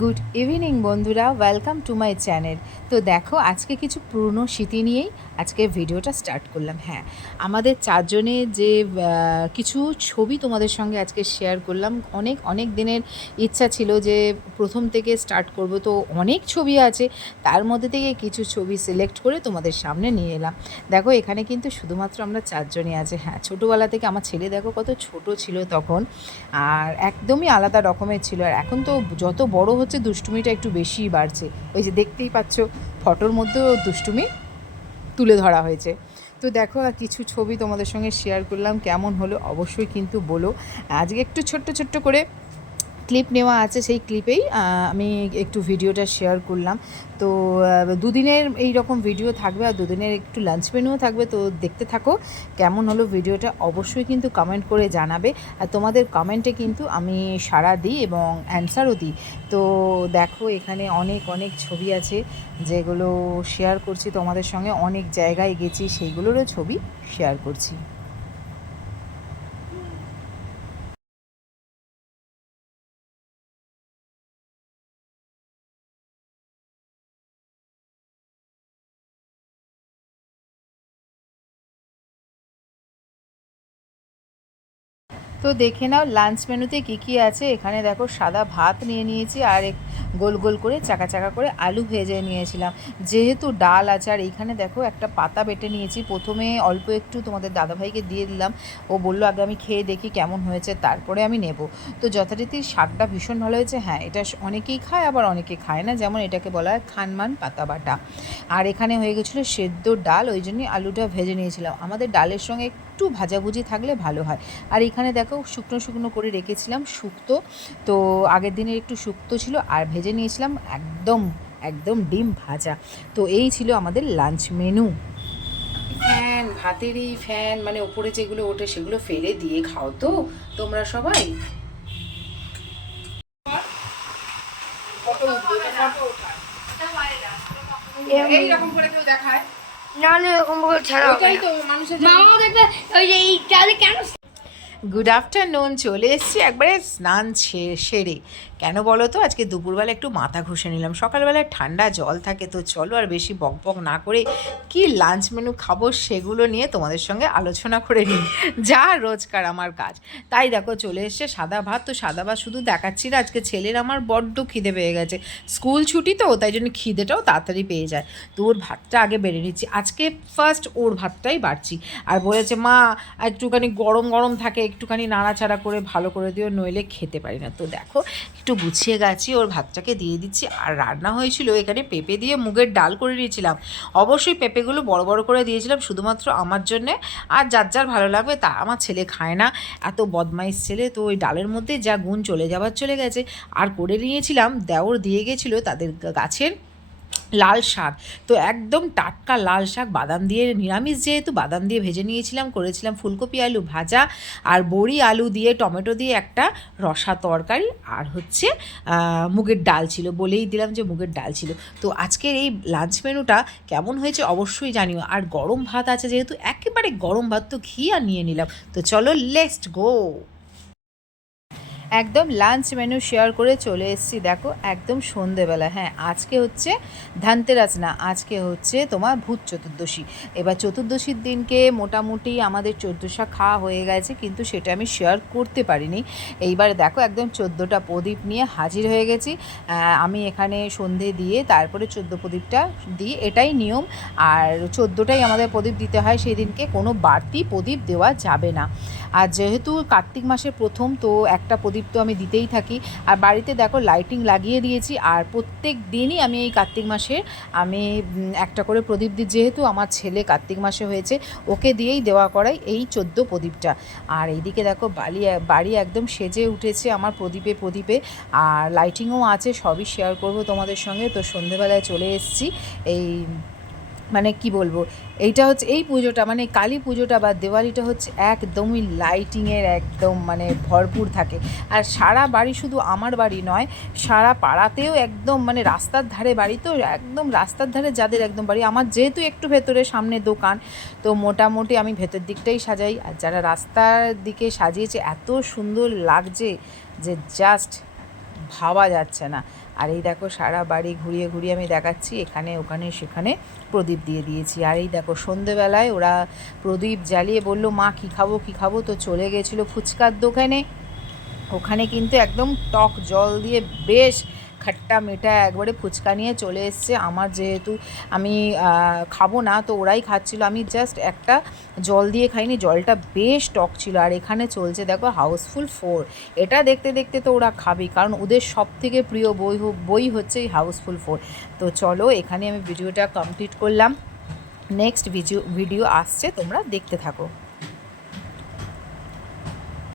Good evening বন্ধুরা welcome to my channel তো দেখো, আজকে কিছু পুরনো স্মৃতি নিয়েই আজকে ভিডিওটা স্টার্ট করলাম। হ্যাঁ আমাদের চারজনের যে কিছু ছবি তোমাদের সঙ্গে আজকে শেয়ার করলাম। অনেক অনেক দিনের ইচ্ছা ছিল যে প্রথম থেকে স্টার্ট করব। তো অনেক ছবি আছে, তার মধ্যে থেকে কিছু ছবি সিলেক্ট করে তোমাদের সামনে নিয়ে এলাম। দেখো, এখানে কিন্তু শুধুমাত্র আমরা চারজনই আছে। হ্যাঁ ছোটোবেলা থেকে আমার ছেলে দেখো কত ছোট ছিল তখন, আর একদমই আলাদা রকমের ছিল। আর এখন তো যত বড় হচ্ছে দুষ্টুমিটা একটু বেশিই বাড়ছে। ওই যে দেখতেই পাচ্ছ, ফটোর মধ্যেও দুষ্টুমি তুলে ধরা হয়েছে। তো দেখো, আর কিছু ছবি তোমাদের সঙ্গে শেয়ার করলাম, কেমন হলো অবশ্যই কিন্তু বলো। আজকে একটু ছোট্ট ছোট্ট করে ক্লিপ নেওয়া আছে সেই ক্লিপেই আমি একটু ভিডিওটা শেয়ার করলাম। তো দুদিনের এই রকম ভিডিও থাকবে আর দুদিনের একটু লাঞ্চ মেনুও থাকবে, তো দেখতে থাকো কেমন হলো ভিডিওটা অবশ্যই কিন্তু কমেন্ট করে জানাবে। আর তোমাদের কমেন্টে কিন্তু আমি সাড়া দিই এবং অ্যান্সারও দিই। তো দেখো এখানে অনেক অনেক ছবি আছে যেগুলো শেয়ার করছি, তোমাদের সঙ্গে অনেক জায়গায় গেছি, সেইগুলোরও ছবি শেয়ার করছি। তো দেখে নাও লাঞ্চ মেনুতে কী কী আছে? এখানে দেখো সাদা ভাত নিয়ে নিয়েছি আর এক গোল গোল করে চাকা চাকা করে আলু ভেজে নিয়েছিলাম। যেহেতু ডাল আছে আর এইখানে দেখো একটা পাতা বেটে নিয়েছি। প্রথমে অল্প একটু তোমাদের দাদাভাইকে দিয়ে দিলাম। ও বলল, আগে আমি খেয়ে দেখি কেমন হয়েছে, তারপরে আমি নেব। তো যথারীতি শাকটা ভীষণ ভালো হয়েছে। হ্যাঁ এটা অনেকেই খায়, আবার অনেকে খায় না। যেমন এটাকে বলা হয় খানমান পাতা বাটা। আর এখানে হয়ে গেছিল সেদ্ধ ডাল, ওই জন্যই আলুটা ভেজে নিয়েছিলাম। আমাদের ডালের সঙ্গে একটু ভাজাভুজি থাকলে ভালো হয়। আর এখানে দেখো শুকনো শুকনো করে রেখেছিলাম শুক্তো। তো আগের দিনের একটু শুক্তো ছিল আর ভেজে নিয়েছিলাম একদম একদম ডিম ভাজা। তো এই ছিল আমাদের লাঞ্চ মেনু। ফ্যান ভাতেরই ফ্যান মানে ওপরে যেগুলো ওঠে সেগুলো ফেলে দিয়ে খাও তো তোমরা সবাই। এইরকম করে কেউ দেখায়। না না এরকম করে ছাড়া ওটাই তো মানুষের মামাও দেখবে ওই যে এই চালে কেন গুড আফটারনুন চলে এসছি একবারে স্নান সেরে। কেন বলো তো? আজকে দুপুরবেলা একটু মাথা ঘষে নিলাম। সকালবেলায় ঠান্ডা জল থাকে তো চলো আর বেশি বক বক না করে কি লাঞ্চ মেনু খাব সেগুলো নিয়ে তোমাদের সঙ্গে আলোচনা করে নিই। যা রোজকার আমার কাজ। তাই দেখো চলে এসছে সাদা ভাত। তো সাদা ভাত শুধু দেখাচ্ছি না, আজকে ছেলের আমার বড্ড খিদে পেয়ে গেছে। স্কুল ছুটি তো, তাই জন্য খিদেটাও তাড়াতাড়ি পেয়ে যায়। তো ওর ভাতটা আগে বেড়ে নিচ্ছি। আজকে ফার্স্ট ওর ভাতটাই বাড়ছি। আর বলেছে, মা, একটুখানি গরম গরম থাকে, একটুখানি নাড়াচাড়া করে ভালো করে দিও, নইলে খেতে পারি না। তো দেখো একটু গুছিয়ে গেছি ওর ভাতটাকে দিয়ে দিচ্ছি। আর রান্না হয়েছিল এখানে পেঁপে দিয়ে মুগের ডাল করে নিয়েছিলাম। অবশ্যই পেঁপেগুলো বড় বড় করে দিয়েছিলাম শুধুমাত্র আমার জন্যে। আর যার যার ভালো লাগবে তা আমার ছেলে খায় না। এত বদমাইশ ছেলে তো ওই ডালের মধ্যে যা গুণ চলে যাবার চলে গেছে। আর করে নিয়েছিলাম, দেওর দিয়ে গেছিল তাদের গাছের লাল শাক। তো একদম টাটকা লাল শাক, বাদাম দিয়ে নিরামিষ যেহেতু, বাদাম দিয়ে ভেজে নিয়েছিলাম, করেছিলাম ফুলকপি আলু ভাজা আর বড়ি আলু দিয়ে, টমেটো দিয়ে একটা রসা তরকারি আর হচ্ছে মুগের ডাল ছিল বলেই দিলাম যে মুগের ডাল ছিল। তো আজকের এই লাঞ্চ মেনুটা কেমন হয়েছে অবশ্যই জানিও। আর গরম ভাত আছে যেহেতু, একেবারে গরম ভাত তো ঘি আর নিয়ে নিলাম। তো চলো লেস্ট গো একদম লাঞ্চ মেনু শেয়ার করে চলে এসেছি। দেখো, একদম সন্ধেবেলা। হ্যাঁ আজকে হচ্ছে ধানতেরাস না আজকে হচ্ছে তোমার ভূত চতুর্দশী। এবার চতুর্দশীর দিনকে মোটামুটি আমাদের চোদ্দোশা খাওয়া হয়ে গেছে, কিন্তু সেটা আমি শেয়ার করতে পারিনি। এইবার দেখো, একদম চোদ্দোটা প্রদীপ নিয়ে হাজির হয়ে গেছি। আমি এখানে সন্ধে দিয়ে তারপরে চোদ্দ প্রদীপটা দিই এটাই নিয়ম। আর চোদ্দোটাই আমাদের প্রদীপ দিতে হয় সেই দিনকে কোনো বাড়তি প্রদীপ দেওয়া যাবে না। আর যেহেতু কার্তিক মাসের প্রথম, তো একটা প্রদীপ তো আমি দিতেই থাকি। আর বাড়িতে দেখো লাইটিং লাগিয়ে দিয়েছি। আর প্রত্যেক দিনই আমি এই কার্তিক মাসে আমি একটা করে প্রদীপ দিই। যেহেতু আমার ছেলে কার্তিক মাসে হয়েছে, ওকে দিয়েই দেওয়া করাই এই চোদ্দ প্রদীপটা। আর এইদিকে দেখো বালি, বাড়ি একদম সেজে উঠেছে আমার প্রদীপে প্রদীপে। আর লাইটিংও আছে, সবই শেয়ার করব তোমাদের সঙ্গে। তো সন্ধেবেলায় চলে এসেছি। এই মানে কি বলব? এইটা হচ্ছে, এই পুজোটা মানে কালী পুজোটা বা দেওয়ালিটা হচ্ছে একদমই লাইটিংয়ের একদম মানে ভরপুর থাকে। আর সারা বাড়ি শুধু আমার বাড়ি নয়, সারা পাড়াতেও একদম মানে রাস্তার ধারে বাড়ি তো, একদম রাস্তার ধারে যাদের একদম বাড়ি। আমার যেহেতু একটু ভেতরে সামনে দোকান, তো মোটামুটি আমি ভেতর দিকটাই সাজাই। আর যারা রাস্তার দিকে সাজিয়েছে, এত সুন্দর লাগছে যে জাস্ট ভাবা যাচ্ছে না। আর এই দেখো সারা বাড়ি ঘুরিয়ে ঘুরিয়ে আমি দেখাচ্ছি, এখানে, ওখানে, সেখানে প্রদীপ দিয়ে দিয়েছি। আর এই দেখো সন্ধেবেলায় ওরা প্রদীপ জ্বালিয়ে বলল, মা, কী খাব কী খাব? তো চলে গেছিল ফুচকার দোকানে। ওখানে কিন্তু একদম টক জল দিয়ে বেশ খাট্টা মেটা একবারে ফুচকা নিয়ে চলে এসছে। আমার যেহেতু আমি খাব না, তো ওরাই খাচ্ছিল। আমি জাস্ট একটা জল দিয়ে খাইনি, জলটা বেশ টক ছিল। আর এখানে চলছে দেখো হাউসফুল ফোর। এটা দেখতে দেখতে তো ওরা খাবেই, কারণ ওদের সব থেকে প্রিয় বই বই হচ্ছে এই হাউসফুল ফোর। তো চলো, এখানে আমি ভিডিওটা কমপ্লিট করলাম। নেক্সট ভিডিও ভিডিও আসছে, তোমরা দেখতে থাকো।